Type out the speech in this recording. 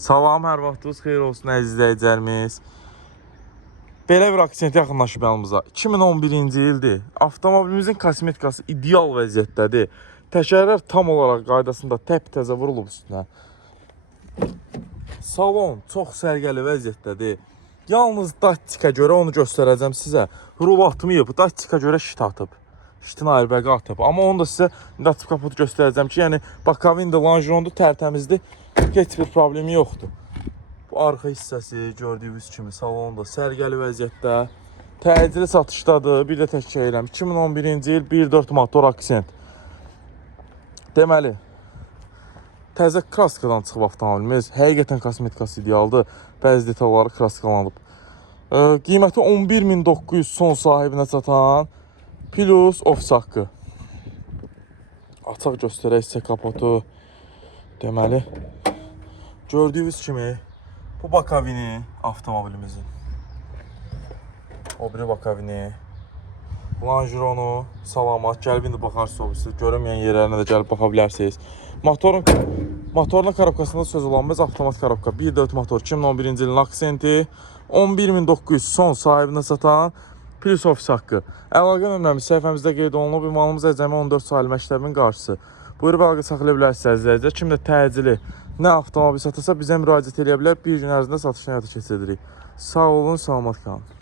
Salam, hər vaxtınız xeyir olsun əziz izləyicilərimiz. Belə bir aksent yaxınlaşıb yanımıza. 2011-ci ildir. Avtomobilimizin kosmetikası ideal vəziyyətdədir. Təkərlər tam olaraq qaydasında təp-təzə vurulub üstünə. Salon çox sərgəli vəziyyətdədir. Yalnız datika görə onu göstərəcəm sizə. Rul atmayıb, datika görə şit atıb. Şitin ayrıbəqi atıb. Amma onu da sizə açıb kaputu göstərəcəm ki, yəni Bakavindir, Langerondur, tərtəmizdir. Heç bir problemi yoxdur. Bu arxa hissəsi gördüyünüz kimi salonda sərgəli vəziyyətdə. Təcili satışdadır. Bir də təkrar edirəm. 2011-ci il 1.4 motor aksent. Deməli, təzə kraskadan çıxıb avtomobilimiz. Həqiqətən kosmetikası idealdır. Bəzi detalları kraskalanıb. Qiyməti 11.900 son sahibinə çatan plus ofis haqqı. Açaq göstərək sizə kapotu. Deməli, gördüyünüz kimi bu Bakavini avtomobilimizin. O biri Bakavini. Langeronu salamat. Gəlib indi baxarsınız. Görünməyən yerlərinə də gəlib baxa bilərsiniz. Motorun korobkasında söz olan biz avtomat korobka. 1.4 motor 2011-ci ilin aksenti. 11.900 son sahibinə satan plus ofis haqqı. Əlaqə nömrəmiz səhifəmizdə qeyd olunub. Ünvanımız Əcəmi 14 saylı məktəbin qarşısı. Buyurub əlaqə saxlaya bilərsiniz əzizlər. Kim də təcili nə avtomobil satırsa bizə müraciət edə bilər. Bir gün ərzində satışını həyata keçiririk. Sağ olun, salamat qalın.